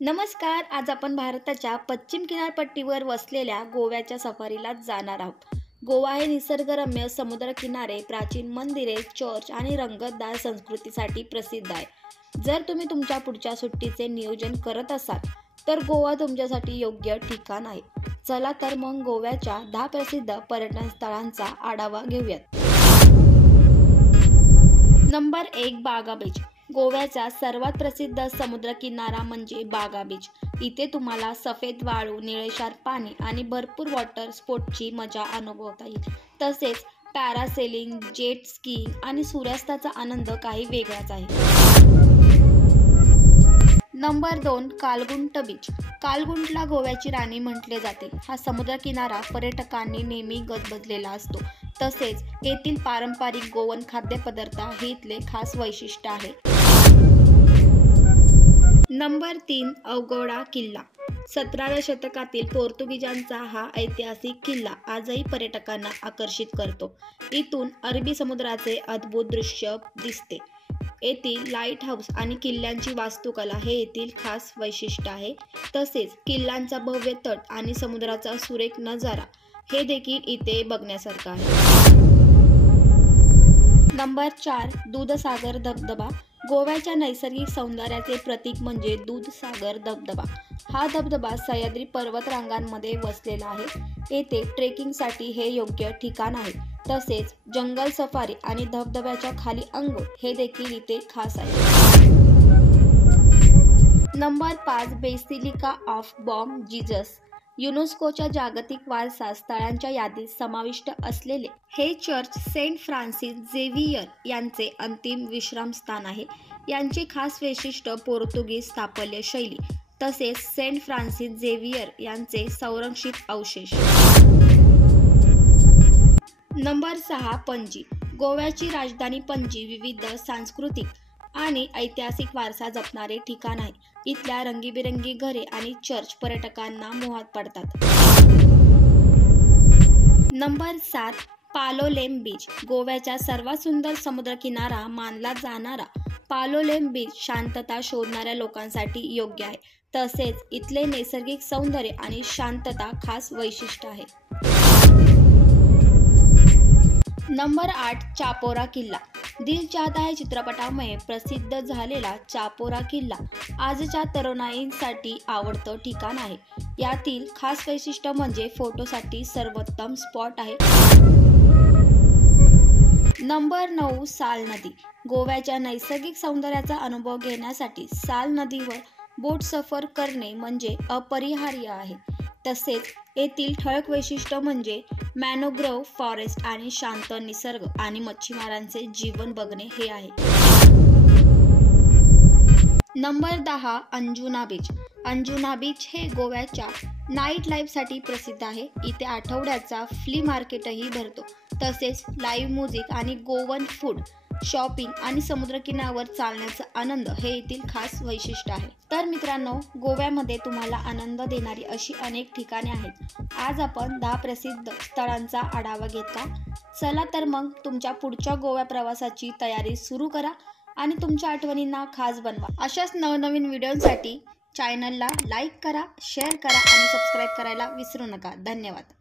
नमस्कार. आज आपण भारताच्या पश्चिम किनारपट्टीवर वसलेल्या गोव्याच्या सफारीला जाणार आहोत. गोवा हे निसर्गरम्य समुद्रकिनारे, प्राचीन मंदिरे, चर्च आणि रंगतदार संस्कृतीसाठी प्रसिद्ध आहे. जर तुम्ही तुमच्या पुढच्या सुट्टीचे नियोजन करत असाल तर गोवा तुमच्यासाठी योग्य ठिकाण आहे. चला तर मग गोव्याच्या 10 प्रसिद्ध पर्यटन स्थळांचा आढावा घेऊयात. नंबर 1. बागा बीच. गोव्याचा सर्वात प्रसिद्ध समुद्रकिनारा म्हणजे बागा बीच. इथे तुम्हाला सफेद वाळू, निळेशार पाणी आणि भरपूर वॉटर स्पोर्ट्सची मजा अनुभवता येईल. तसेच पॅरासेलिंग, जेट स्कीइंग आणि सूर्यास्ताचा आनंद काही वेगळाच आहे. नंबर 2. कालगुंट बीच. कालगुंटला गोव्याची राणी म्हटले जाते. हा समुद्रकिनारा पर्यटकांनी नेहमी गजबजलेला असतो. तसेच येथील पारंपरिक गोवन खाद्यपदार्थ हे इथले खास वैशिष्ट्य आहे. नंबर 3. अगोडा किल्ला. 17व्या शतकातील पोर्तुगीजांचा हा ऐतिहासिक किल्ला आजही पर्यटकांना आकर्षित करतो. इथून अरबी समुद्राचे अद्भुत दृश्य दिसते. येथील लाईट हाऊस आणि किल्ल्यांची वास्तुकला हे येथील खास वैशिष्ट्य आहे. तसेच किल्ल्यांचा भव्य तट आणि समुद्राचा सुरेख नजारा हे देखील इथे बघण्यासारखं आहे. नंबर 4. दूधसागर धबधबा. गोव्याच्या नैसर्गिक सौंदर्याचे प्रतीक म्हणजे दूधसागर धबधबा. हा धबधबा सह्याद्री पर्वतरांगांमध्ये वसलेला आहे. येथे ट्रेकिंगसाठी हे योग्य ठिकाण आहे. तसेच जंगल सफारी आणि धबधब्याच्या खाली अंघोळ हे देखील इथे खास आहे. Number 5. Basilica of Bom Jesus. युनेस्कोच्या जागतिक वारसा स्थळांच्या यादीत समाविष्ट असलेले हे चर्च सेंट फ्रान्सिस झेवियर यांचे अंतिम विश्रामस्थान आहे. यांचे खास वैशिष्ट्य पोर्तुगीज स्थापत्य शैली तसेच सेंट फ्रान्सिस झेवियर यांचे संरक्षित अवशेष. नंबर 6. पणजी. गोव्याची राजधानी पणजी विविध सांस्कृतिक आणि ऐतिहासिक वारसा जपणारे ठिकाण आहे. इथल्या रंगीबेरंगी घरे आणि चर्च पर्यटकांना मोहात पडतात. नंबर 7. पालोलेम बीच. गोव्याचा सर्वात सुंदर समुद्रकिनारा मानला जाणारा पालोलेम बीच शांतता शोधणाऱ्या लोकांसाठी योग्य आहे. तसेच इथले नैसर्गिक सौंदर्य आणि शांतता खास वैशिष्ट्य आहे. नंबर 8. चापोरा किल्ला. दिल चाहता है चित्रपटामुळे प्रसिद्ध झालेला चापोरा किल्ला आजच्या तरुणाईंसाठी आवडतं ठिकाण आहे. यातील खास वैशिष्ट्य म्हणजे फोटोसाठी सर्वोत्तम स्पॉट आहे. नंबर 9. साल नदी. गोव्याच्या नैसर्गिक सौंदर्याचा अनुभव घेण्यासाठी साल नदीवर बोट सफर करणे म्हणजे अपरिहार्य आहे. तसेच येथील ठळक वैशिष्ट्य म्हणजे मॅनोग्रोव्ह फॉरेस्ट आणि शांत निसर्ग आणि मच्छीमारांचे जीवन बघणे हे आहे. Number 10. Anjuna beach. Anjuna beach हे गोव्याच्या नाईट लाईफसाठी प्रसिद्ध आहे. इथे आठवड्याचा फ्ली मार्केटही भरतो. तसेच लाईव्ह म्युझिक आणि गोवन फूड, शॉपिंग आणि समुद्रकिनाऱ्यावर चालण्याचा आनंद हे येथील खास वैशिष्ट्य आहे. तर मित्रांनो, गोव्यामध्ये तुम्हाला आनंद देणारी अशी अनेक ठिकाणे आहेत. आज आपण 10 प्रसिद्ध स्थळांचा आढावा घेतला. चला तर मग तुमच्या पुढच्या गोवा प्रवासाची तयारी सुरू करा आणि तुमच्या आठवणींना खास बनवा. अशाच नवनवीन व्हिडिओसाठी चॅनलला लाईक करा, शेअर करा आणि सबस्क्राईब करायला विसरू नका. धन्यवाद.